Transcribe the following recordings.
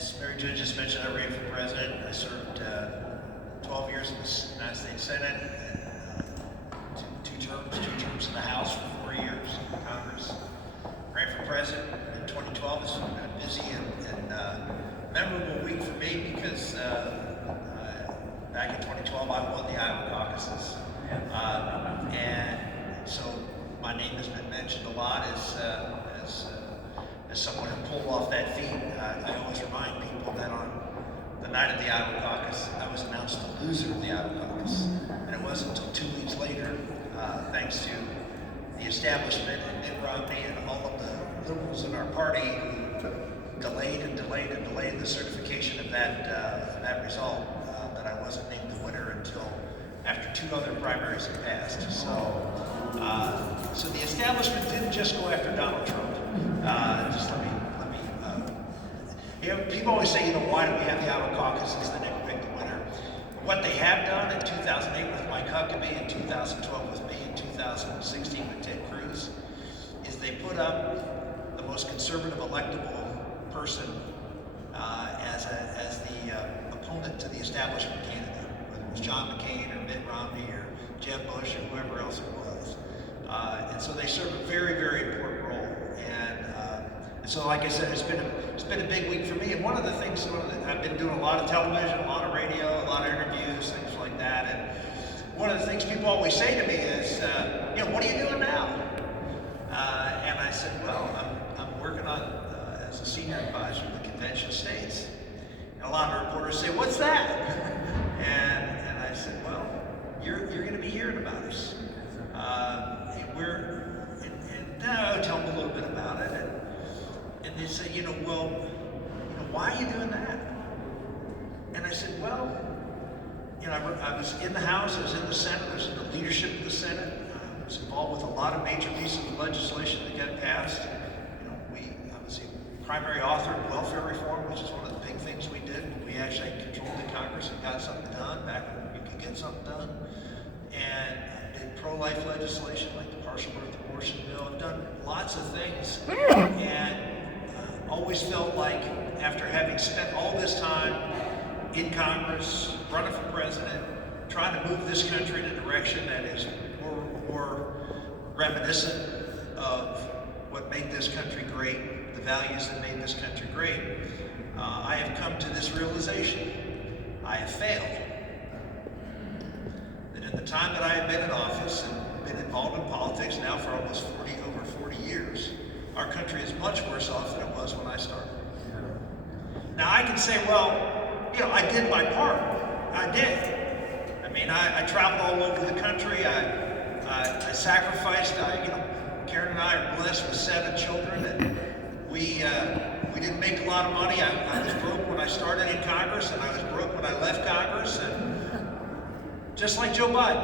As Mary Jo just mentioned, I ran for president. I served 12 years in the United States Senate, and two terms in the House for 4 years in Congress. Ran for president in 2012. It's been a busy and memorable week for me because back in 2012 I won the Iowa caucuses. And so my name has been mentioned a lot as someone who pulled off that feat. I always remind people that on the night of the Iowa caucus, I was announced the loser of the Iowa caucus. And it wasn't until 2 weeks later, thanks to the establishment and Mitt Romney and all of the liberals in our party who delayed the certification of that result, that I wasn't named the winner until after 2 other primaries had passed. So the establishment didn't just go after Donald Trump. Just let me. People always say, why do we have the Iowa caucuses? They never pick the winner. What they have done in 2008 with Mike Huckabee, in 2012 with me, in 2016 with Ted Cruz, is they put up the most conservative electable person as the opponent to the establishment candidate, whether it was John McCain or Mitt Romney or Jeb Bush or whoever else it was. And so they serve a very, very important role. And so, like I said, it's been a big week for me. And one of the things, I've been doing a lot of television, a lot of radio, a lot of interviews, things like that. And one of the things people always say to me is, what are you doing now? And I said, well, I'm working on as a senior advisor to the Convention of States. And a lot of reporters say, what's that? And I said, well, you're going to be hearing about us. And I would tell them a little bit about it. And they say, why are you doing that? And I said, well, I was in the House, I was in the Senate, I was in the leadership of the Senate. I was involved with a lot of major pieces of legislation that got passed. I was the primary author of welfare reform, which is one of the big things we did. We actually controlled the Congress and got something done back when we could get something done. And I did pro-life legislation like the partial birth abortion bill. I've done lots of things. And always felt like after having spent all this time in Congress, running for president, trying to move this country in a direction that is more reminiscent of what made this country great, the values that made this country great, I have come to this realization. I have failed. That in the time that I have been in office and been involved in politics now for almost over 40 years, our country is much worse off than it was when I started. Now I can say, well, I did my part. I did. I mean, I traveled all over the country. I sacrificed. Karen and I are blessed with 7 children, and we didn't make a lot of money. I was broke when I started in Congress, and I was broke when I left Congress, and just like Joe Biden.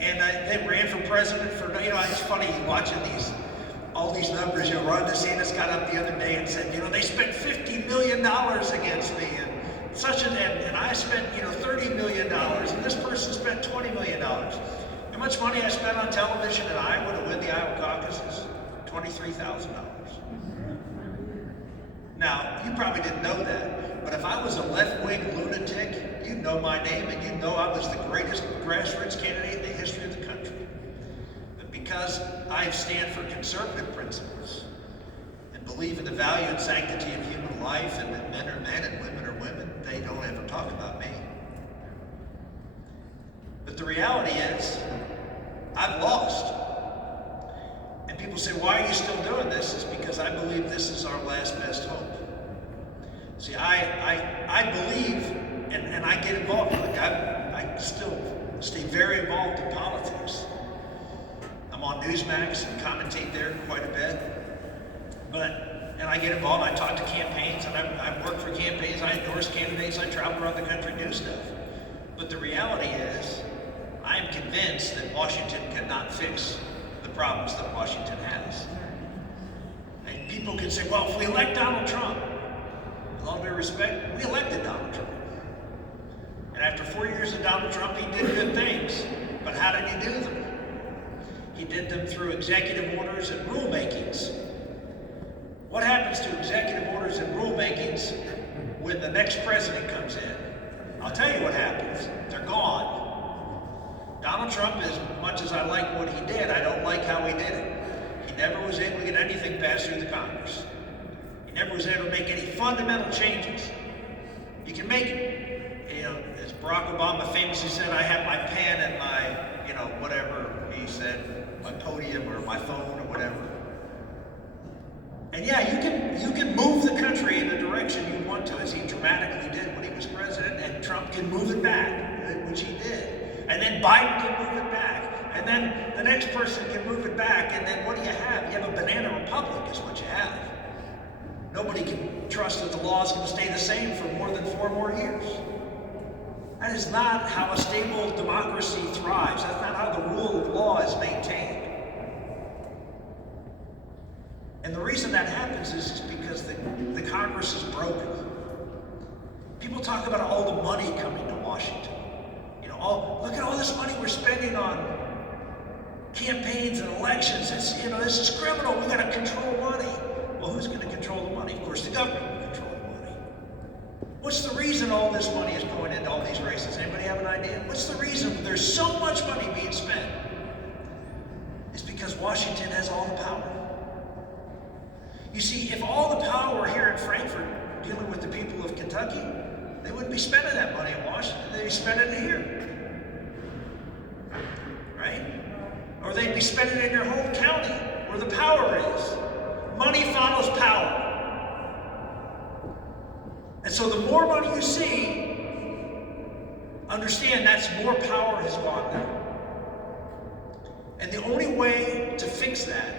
And they ran for president for, it's funny watching all these numbers. Ron DeSantis got up the other day and said, they spent $50 million against me, and I spent, $30 million, and this person spent $20 million. How much money I spent on television in Iowa to win the Iowa caucuses? $23,000. Now, you probably didn't know that, but if I was a left-wing lunatic, you'd know my name, and you'd know I was the greatest grassroots candidate in the history of the country. But because I stand for conservative principles and believe in the value and sanctity of human life, and that men are men and women are women, they don't ever talk about me. But the reality is, I've lost. And people say, why are you still doing this? It's because I believe this is our last best hope. See, I believe, and I get involved. I still stay very involved in politics. I'm on Newsmax and commentate there quite a bit. And I get involved, I talk to campaigns, and I work for campaigns, I endorse candidates, I travel around the country, do stuff. But the reality is, I am convinced that Washington cannot fix the problems that Washington has. And people can say, well, if we elect Donald Trump, with all due respect, we elected Donald Trump. And after 4 years of Donald Trump, he did good things. But how did he do them? He did them through executive orders and rulemakings. What happens to executive orders and rulemakings when the next president comes in? I'll tell you what happens. They're gone. Donald Trump, as much as I like what he did, I don't like how he did it. He never was able to get anything passed through the Congress. He never was able to make any fundamental changes. You can make it. You know, as Barack Obama famously said, I have my pen and my, you know, whatever he said, my podium or my phone or whatever. And yeah, you can move the country in the direction you want to, as he dramatically did when he was president, and Trump can move it back, which he did. And then Biden can move it back. And then the next person can move it back. And then what do you have? You have a banana republic is what you have. Nobody can trust that the law is going to stay the same for more than 4 more years. That is not how a stable democracy thrives. That's not how the rule of law is maintained. And the reason that happens is because the Congress is broken. People talk about all the money coming to Washington. You know, oh, look at all this money we're spending on campaigns and elections. It's, you know, this is criminal. We got to control money. Well, who's going to control the money? Of course, the government will control the money. What's the reason all this money is going into all these races? Anybody have an idea? What's the reason there's so much money being spent? It's because Washington has all the power. You see, if all the power were here in Frankfort dealing with the people of Kentucky, they wouldn't be spending that money in Washington. They'd be spending it here. Right? Or they'd be spending it in your home county where the power is. Money follows power. And so the more money you see, understand that's more power has gone there. And the only way to fix that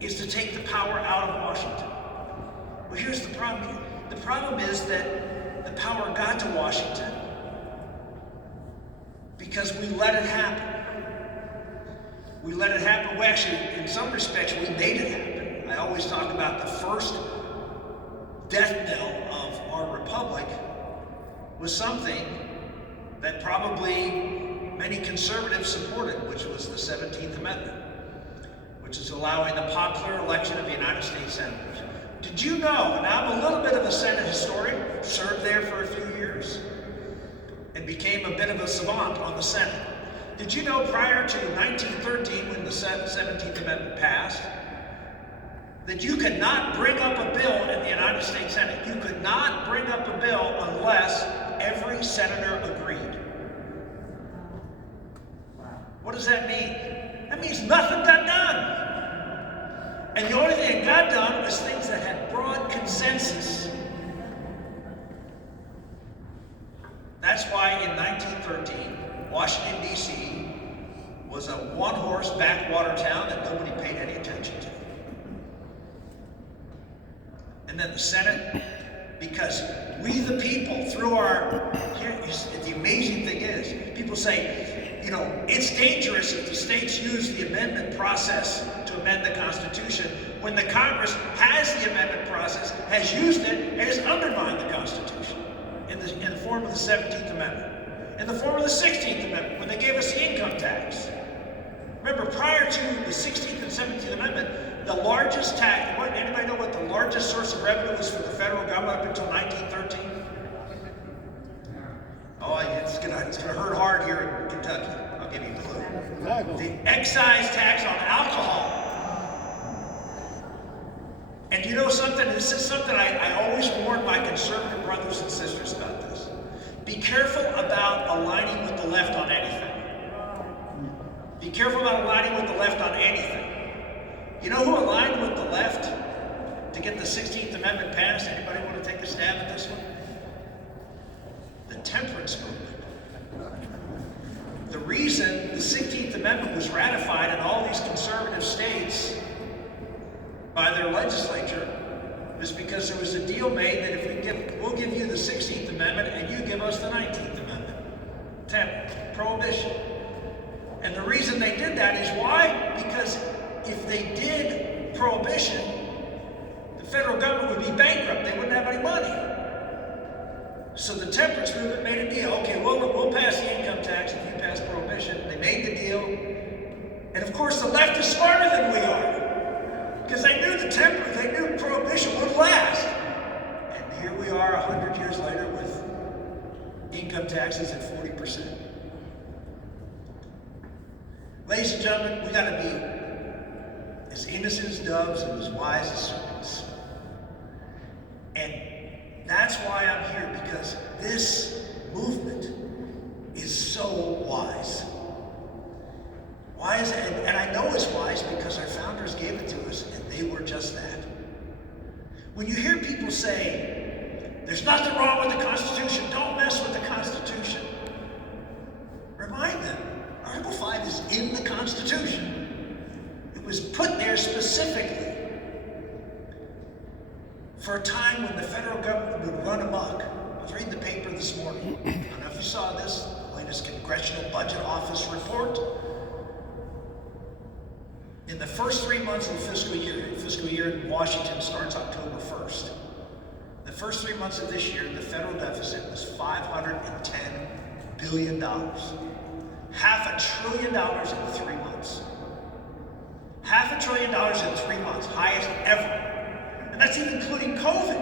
is to take the power out of Washington. Well, here's the problem. The problem is that the power got to Washington because we let it happen. We let it happen. We actually, in some respects, we made it happen. I always talk about the first death knell of our republic was something that probably many conservatives supported, which was the 17th Amendment, which is allowing the popular election of the United States Senators. Did you know, and I'm a little bit of a Senate historian, served there for a few years, and became a bit of a savant on the Senate. Did you know prior to 1913, when the 17th Amendment passed, that you could not bring up a bill in the United States Senate? You could not bring up a bill unless every senator agreed. What does that mean? That means nothing got done. And the only thing that got done was things that had broad consensus. That's why in 1913, Washington, D.C. was a one-horse backwater town that nobody paid any attention to. And then the Senate, because we the people, through our, the amazing thing is, people say, you know, it's dangerous if the states use the amendment process to amend the Constitution when the Congress has the amendment process, has used it, and has undermined the Constitution in the form of the 17th Amendment, in the form of the 16th Amendment, when they gave us the income tax. Remember, prior to the 16th and 17th Amendment, the largest tax, anybody know what the largest source of revenue was for the federal government up until 1913? Oh, it's gonna hurt hard here in Kentucky. I'll give you a clue. The excise tax on alcohol. And you know something? This is something I always warn my conservative brothers and sisters about this. Be careful about aligning with the left on anything. Be careful about aligning with the left on anything. You know who aligned with the left to get the 16th Amendment passed? Anybody want to take a stab at this one? The temperance movement. The reason the 16th Amendment was ratified in all these conservative states by their legislature is because there was a deal made that we'll give you the 16th Amendment and you give us the 19th Amendment. Prohibition. And the reason they did that is why? Because if they did prohibition, the federal government would be bankrupt. They wouldn't have any money. So the temperance movement made a deal. Okay, we'll pass the income tax if you pass prohibition. They made the deal. And of course, the left is smarter than we are, because they knew they knew prohibition would last. And here we are 100 years later with income taxes at 40%. Ladies and gentlemen, we gotta be as innocent as doves and as wise as serpents. And that's why I'm here, because this movement is so wise. Wise, and I know it's wise because our founders gave it to us, and they were just that. When you hear people say, there's nothing wrong with the Constitution, don't mess with the Constitution, remind them, Article 5 is in the Constitution. It was put there specifically for a time when the federal government would run amok. I was reading the paper this morning. I don't know if you saw this, the latest Congressional Budget Office report. In the first 3 months of the fiscal year in Washington starts October 1st. The first 3 months of this year, the federal deficit was $510 billion. $500 billion in 3 months. $500 billion in 3 months, highest ever. And that's even including COVID.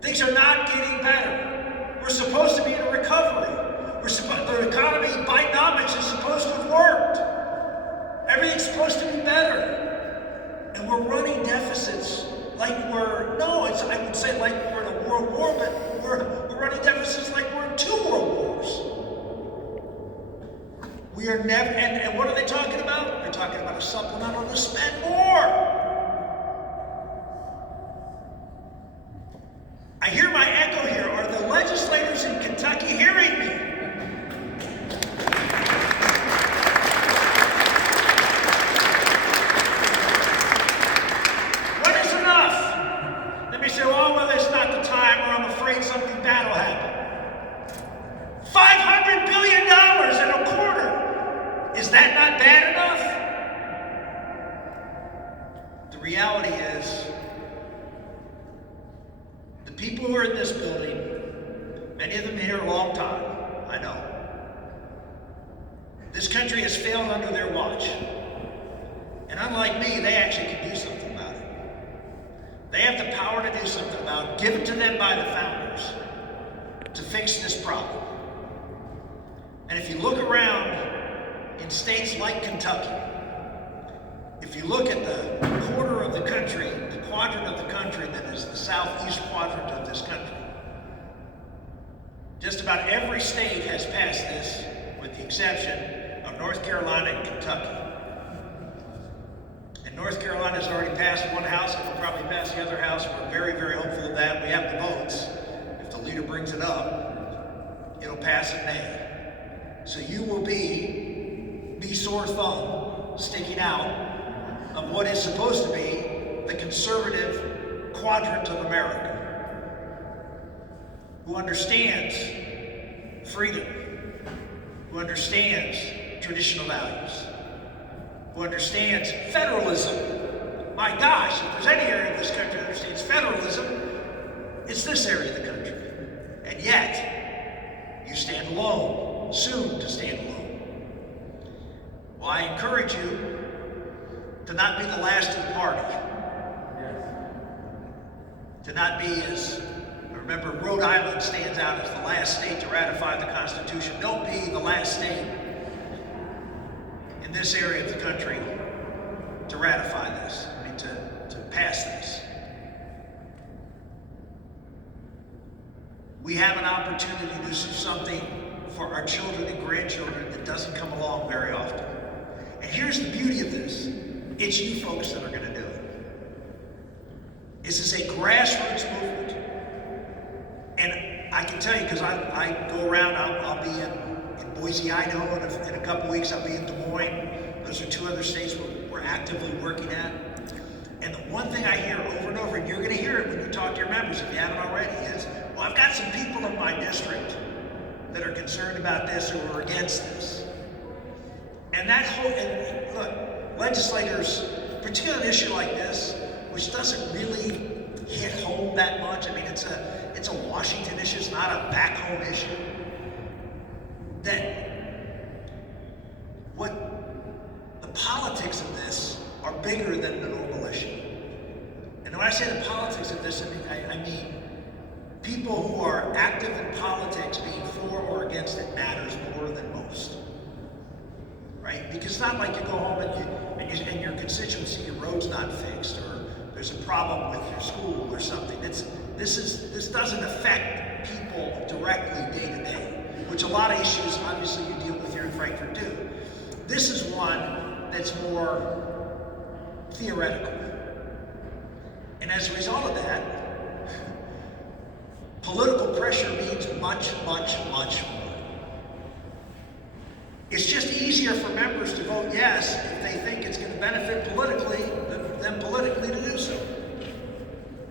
Things are not getting better. We're supposed to be in a recovery. The economy, Bidenomics, is supposed to have worked. Everything's supposed to be better. And we're running deficits like I would say like we're in a world war, but we're running deficits like we're in 2 world wars. We are never, and what are they talking about? They're talking about a supplemental to spend more. I hear my echo here. Are the legislators in Kentucky hearing me? When is enough? Let me say, well, it's not the time, or I'm afraid something bad will happen. $500 billion in a quarter. Is that not bad enough? The reality is, the people who are in this building, many of them here a long time, I know. This country has failed under their watch. And unlike me, they actually can do something about it. They have the power to do something about it, given to them by the founders, to fix this problem. And if you look around in states like Kentucky, if you look at the quarter of the country, the quadrant of the country that is the southeast quadrant of this country, just about every state has passed this, with the exception of North Carolina and Kentucky. And North Carolina has already passed one house, and will probably pass the other house. We're very, very hopeful of that. We have the votes. If the leader brings it up, it'll pass in May. So you will be the sore thumb sticking out of what is supposed to be the conservative quadrant of America, who understands freedom, who understands traditional values, who understands federalism. My gosh, if there's any area of this country that understands federalism, it's this area of the country. And yet, you stand alone, soon to stand alone. Well, I encourage you to not be the last of the party. To not be as, remember, Rhode Island stands out as the last state to ratify the Constitution. Don't be the last state in this area of the country to ratify this, to pass this. We have an opportunity to do something for our children and grandchildren that doesn't come along very often. And here's the beauty of this. It's you folks that are going to do it. This is a grassroots movement. And I can tell you, because I go around, I'll be in Boise, Idaho, in a couple weeks I'll be in Des Moines. Those are 2 other states we're actively working at. And the one thing I hear over and over, and you're going to hear it when you talk to your members if you haven't already, is, well, I've got some people in my district that are concerned about this or are against this. And that whole, and look, legislators, particularly an issue like this, which doesn't really hit home that much. I mean, it's a Washington issue, it's not a back home issue. That politics of this are bigger than the normal issue. And when I say the politics of this, I mean people who are active in politics being for or against it matters more than most. Right? Because it's not like you go home and your constituency, your road's not fixed, or there's a problem with your school or something. This doesn't affect people directly day to day, which a lot of issues obviously you deal with here in Frankfort do. This is one that's more theoretical. And as a result of that, political pressure means much, much, much more. It's just easier for members to vote yes if they think it's going to benefit politically than politically to do so.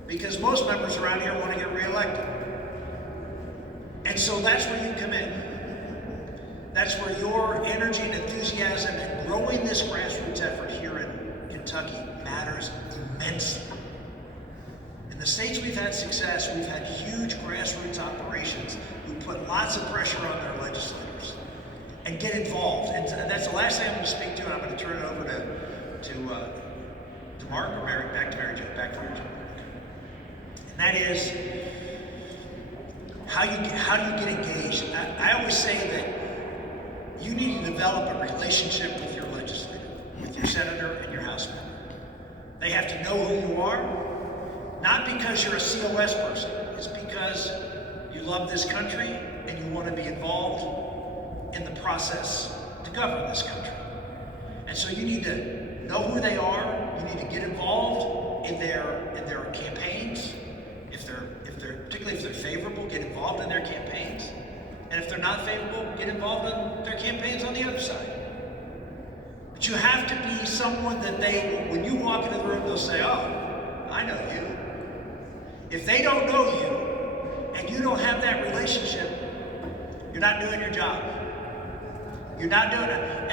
Because most members around here want to get reelected. And so that's where you come in. That's where your energy and enthusiasm in growing this grassroots effort here in Kentucky matters immensely. In the states we've had success, we've had huge grassroots operations who put lots of pressure on their legislators and get involved. And that's the last thing I'm going to speak to, and I'm going to turn it over to Mark, or back to Mary Jo, back to Mary Jo. And that is, how do you get engaged? I always say that you need to develop a relationship with your legislator, with your senator and your House member. They have to know who you are, not because you're a COS person. It's because you love this country and you want to be involved in the process to govern this country. And so you need to know who they are. You need to get involved in their campaigns. Particularly if they're favorable, get involved in their campaigns. And if they're not favorable, get involved in their campaigns on the other side. But you have to be someone that when you walk into the room, they'll say, oh, I know you. If they don't know you, and you don't have that relationship, you're not doing your job. You're not doing it.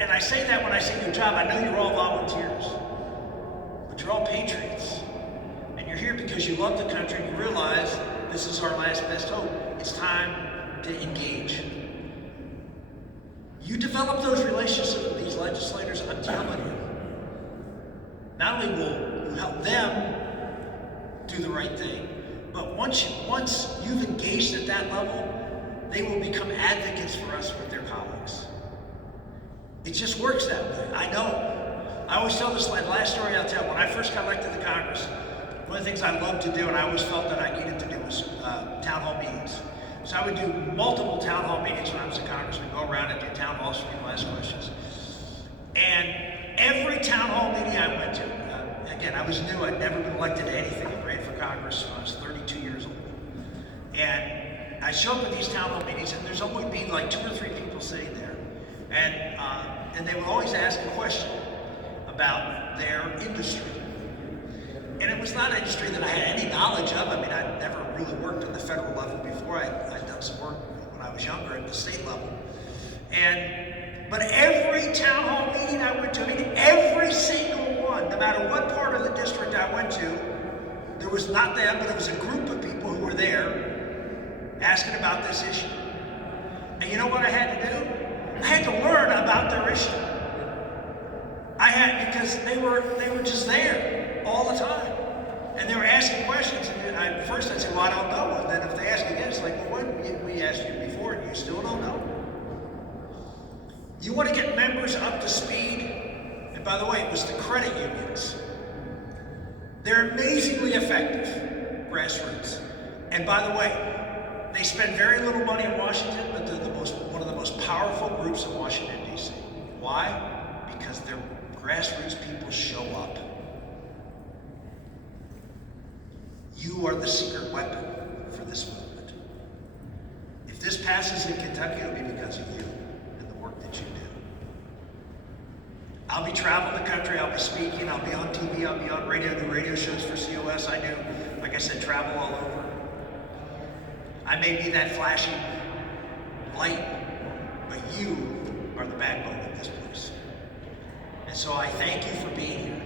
And I say that when I say your job, I know you're all volunteers, but you're all patriots. And you're here because you love the country and you realize this is our last best hope. It's time to engage. You develop those relationships with these legislators, I'm telling you. Not only will you help them do the right thing, but once you've engaged at that level, they will become advocates for us with their colleagues. It just works that way. I know. I always tell this last story I'll tell. When I first got elected to Congress, one of the things I loved to do, and I always felt that I needed to do, was town hall meetings. So I would do multiple town hall meetings when I was a congressman, go around and do town halls for people, ask questions. And every town hall meeting I went to, again, I was new, I'd never been elected to anything. I ran for Congress when I was 32 years old. And I show up at these town hall meetings, and there's always been like 2 or 3 people sitting there. And they would always ask a question about their industry. And it was not an industry that I had any knowledge of. I mean, I'd never really worked at the federal level before. I'd done some work when I was younger at the state level. But every town hall meeting I went to, every single one, no matter what part of the district I went to, there was not them, but it was a group of people who were there asking about this issue. And you know what I had to do? I had to learn about their issue. Because they were just there all the time. And they were asking questions, and first I'd say, well, I don't know. And then if they ask again, it's like, well, what? We asked you before, and you still don't know. You want to get members up to speed? And by the way, it was the credit unions. They're amazingly effective, grassroots. And by the way, they spend very little money in Washington, but they're one of the most powerful groups in Washington, D.C. Why? Because their grassroots people show up. You are the secret weapon for this movement. If this passes in Kentucky, it'll be because of you and the work that you do. I'll be traveling the country, I'll be speaking, I'll be on TV, I'll be on radio, do radio shows for COS. I do, like I said, travel all over. I may be that flashing light, but you are the backbone of this place. And so I thank you for being here.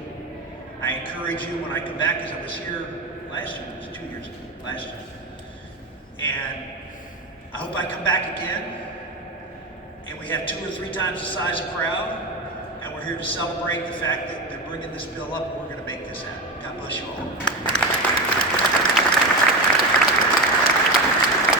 I encourage you when I come back, because I was here last year, it was 2 years ago, last year. And I hope I come back again, and we have 2 or 3 times the size of crowd, and we're here here to celebrate the fact that they're bringing this bill up, and we're going to make this happen.